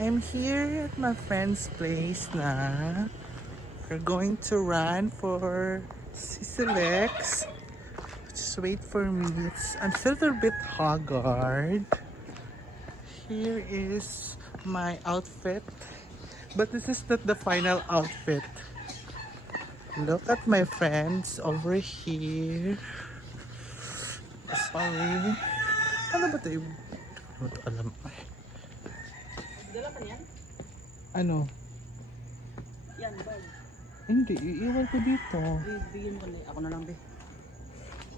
I'm here at my friend's place na. We're going to run for Sissilex. Just wait for me. I'm still a bit haggard. Here is my outfit. But this is not the final outfit. Look at my friends over here. Sorry. Ano ba ito? Ano ito alam? Dala ka niyan? Ano? Yan, bag. Hindi, iiwan ko dito. Bigyan mo kami. Ako na lang, be.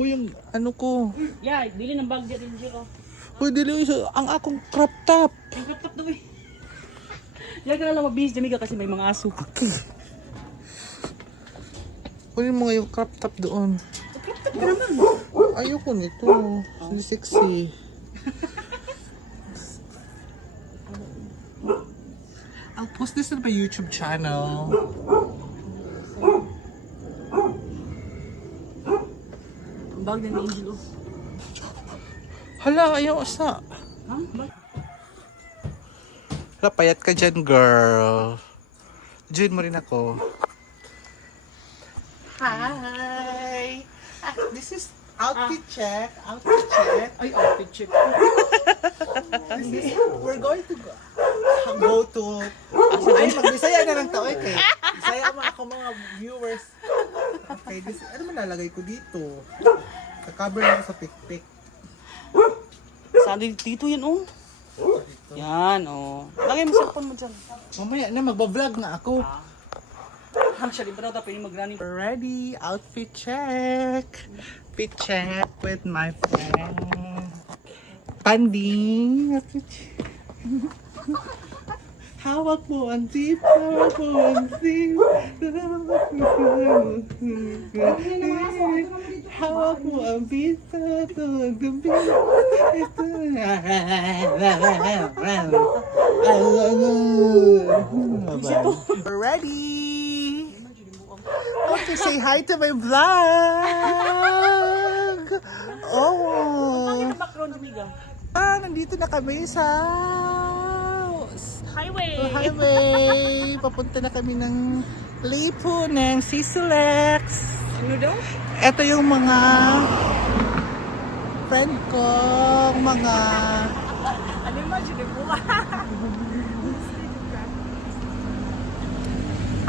Hoy, yung ano ko. Yeah, bili ng bag dyan, Jiro. Hoy, dili yung ang akong crop top. Ang kaptap daw, eh. Yan ka na lang mabihis, Jamiga, kasi may mga aso. Okay. Kunin mo nga yung crop top doon. Kaptap ka naman. Ayoko nito. Hindi sexy. I'll post this on my YouTube channel. Ang bag na ni Angelo. Hala, ayaw asa. Ha? Bag? Hala, payat ka dyan, girl. Join mo rin ako. Hi! This is outfit check. Outfit check. Ay, outfit check. We're going to go to... Ay, mag-Bisaya na lang tao, okay? Bisaya mo ako mga viewers. Okay, ano man nalagay ko dito? Kakover lang ako sa pic-pic. Saan dito yan, oh? Yan, oh. Lagay mo cellphone mo dyan. Mamaya na, magbablog na ako. Siya, di ba daw pwede mag-running? We're ready. Outfit check. Fit check with my friend. Panding. Outfit check. Hawak mo ang zip. Hawak mo ang zip. Hawak mo ang pizza. Tuwag ang pizza. We're ready. Okay, say hi to my vlog. Oh. Ang background, Jamiga. Nandito na kami sa Highway. Papunta na kami ng Lipo ng Sissilex. Ano daw? Ito yung mga friend ko, mga Ano yung imagine mo?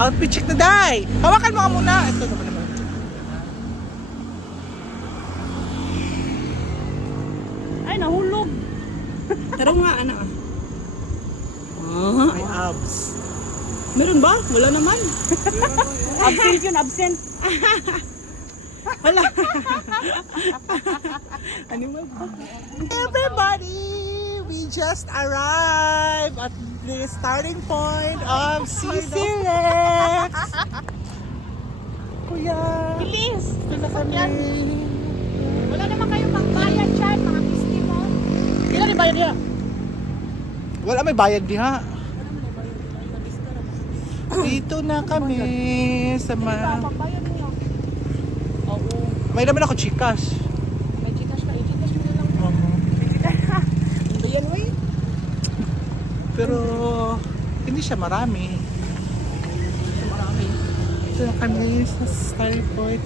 outfit check na day. Hawakan mo nga muna. Ito naman naman. Ay, nahulog. Tara nga, anak. My abs. Meron ba? Wala naman. Absent yun, absent. Wala. Ano mo? Everybody, we just arrived at the starting point of Sissilex. Kuya, Bilis! ito na kami. Wala naman kayong magbayad dyan, mga kisti mo. Kailan ni bayad niya? Wala may bayad diha. Dito na kami sa Pagbayad niyo. Oo. May naman ako chikas. May Gcash ka, i-Gcash mo na lang. Ano yan, wey? Pero hindi siya marami. Marami. Dito na kami sa starting point.